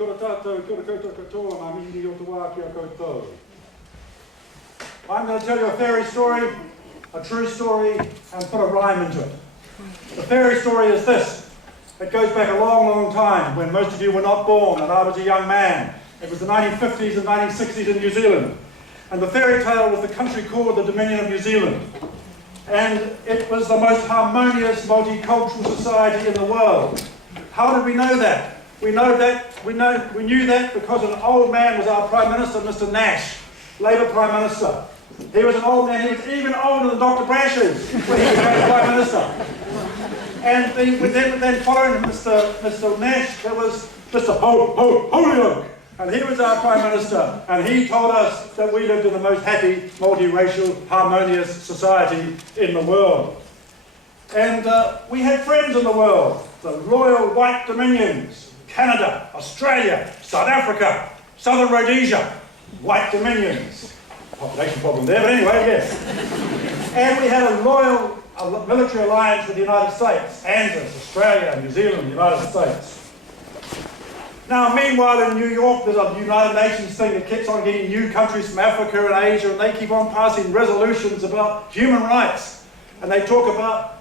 kura tātou, kura koutou katoa, ngā mihi o te wā ki a koutou. I'm going to tell you a fairy story, a true story, and put a rhyme into it. The fairy story is this. It goes back a long, long time, when most of you were not born, and I was a young man. It was the 1950s and 1960s in New Zealand. And the fairy tale was the country called the Dominion of New Zealand. And it was the most harmonious multicultural society in the world. How did we know that? We knew that because an old man was our Prime Minister, Mr. Nash, Labour Prime Minister. He was an old man, he was even older than Dr. Brash is when he became Prime Minister. And then following Mr. Nash, there was Mr. Hoadley. And he was our Prime Minister, and he told us that we lived in the most happy, multiracial, harmonious society in the world. And we had friends in the world, the Royal White Dominions, Canada, Australia, South Africa, Southern Rhodesia, White Dominions. Population problem there, but anyway, yes. And we had a military alliance with the United States, ANZUS, Australia, New Zealand, the United States. Now, meanwhile, in New York, there's a United Nations thing that keeps on getting new countries from Africa and Asia, and they keep on passing resolutions about human rights. And they talk about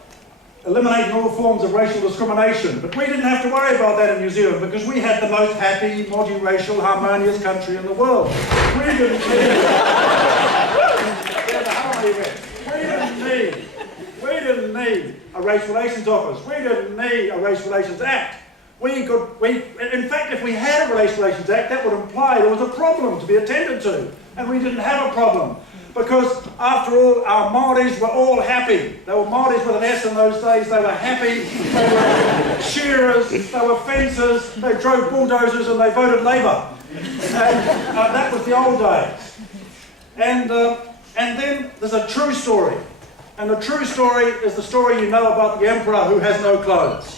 eliminating all forms of racial discrimination. But we didn't have to worry about that in New Zealand because we had the most happy, multiracial, harmonious country in the world. We didn't need a race relations office. We didn't need a race relations act. In fact, if we had a Race Relations Act, that would imply there was a problem to be attended to. And we didn't have a problem. Because, after all, our Maoris were all happy. They were Maoris with an S in those days. They were happy. They were shearers. They were fencers. They drove bulldozers and they voted Labour. And that was the old days. And then there's a true story. And the true story is the story you know about the Emperor who has no clothes.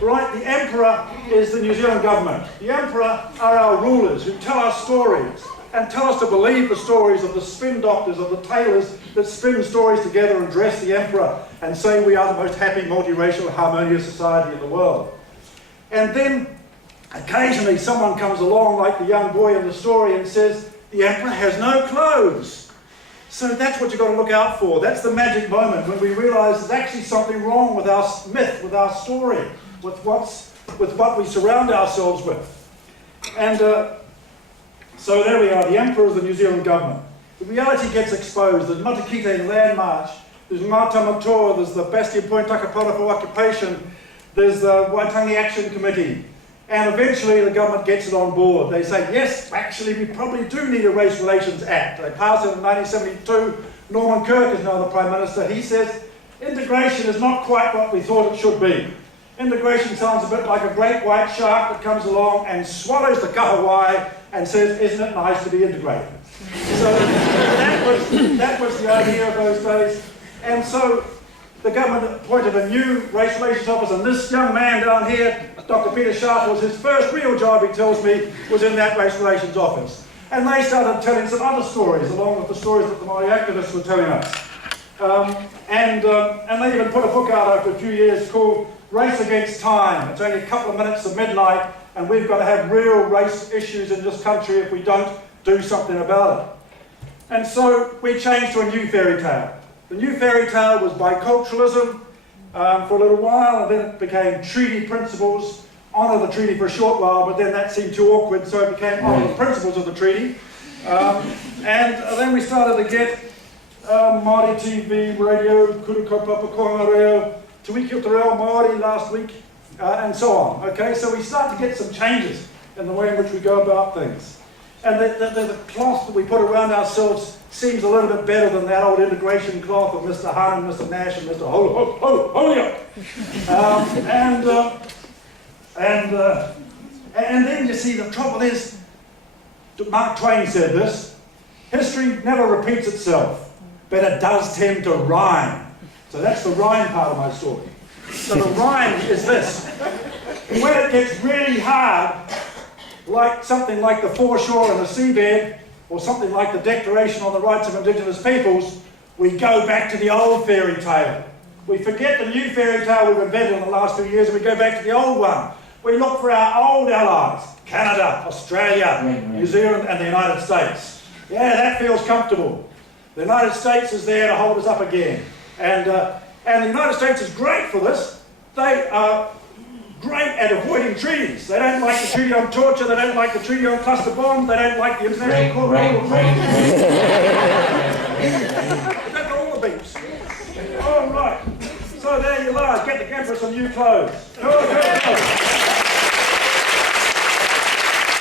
Right? The Emperor is the New Zealand government. The Emperor are our rulers who tell us stories and tell us to believe the stories of the spin doctors, of the tailors that spin stories together and dress the Emperor and say we are the most happy, multiracial, harmonious society in the world. And then occasionally someone comes along, like the young boy in the story, and says the Emperor has no clothes. So that's what you've got to look out for. That's the magic moment when we realise there's actually something wrong with our myth, with our story, with what we surround ourselves with. And so there we are, the Emperor of the New Zealand government. The reality gets exposed. There's Matakite Land March, there's Mātamatoa, there's the Bastion Point Takapara for Occupation, there's the Waitangi Action Committee, and eventually the government gets it on board. They say, yes, actually we probably do need a Race Relations Act. They passed it in 1972. Norman Kirk is now the Prime Minister. He says, integration is not quite what we thought it should be. Integration sounds a bit like a great white shark that comes along and swallows the kahawai and says, isn't it nice to be integrated? So that was the idea of those days. And so the government appointed a new race relations officer, and this young man down here, Dr. Pita Sharples, his first real job, he tells me, was in that race relations office. And they started telling some other stories, along with the stories that the Maori activists were telling us. And they even put a book out after a few years called Race Against Time. It's only a couple of minutes of midnight, and we've got to have real race issues in this country if we don't do something about it. And so we changed to a new fairy tale. The new fairy tale was biculturalism for a little while, and then it became treaty principles, honour the treaty for a short while, but then that seemed too awkward, so it became honour the principles of the treaty. And then we started to get Māori TV, radio, kuru kaupapa koanga reo, Te Wiki o Te Reo Maori last week, and so on. Okay, so we start to get some changes in the way in which we go about things. And the cloth that we put around ourselves seems a little bit better than that old integration cloth of Mr. Hunt and Mr. Nash and Mr. Hoadley. And then you see the trouble is, Mark Twain said this, history never repeats itself, but it does tend to rhyme. So that's the rhyme part of my story. So the rhyme is this. When it gets really hard, like something like the foreshore and the seabed, or something like the Declaration on the Rights of Indigenous Peoples, we go back to the old fairy tale. We forget the new fairy tale we've invented in the last few years and we go back to the old one. We look for our old allies, Canada, Australia, New Zealand and the United States. Yeah, that feels comfortable. The United States is there to hold us up again. And the United States is great for this. They are great at avoiding treaties. They don't like the treaty on torture, they don't like the treaty on cluster bombs, they don't like the International Court of Criminal Law. That's all the beeps. All right. So there you are. Get the camera some new clothes.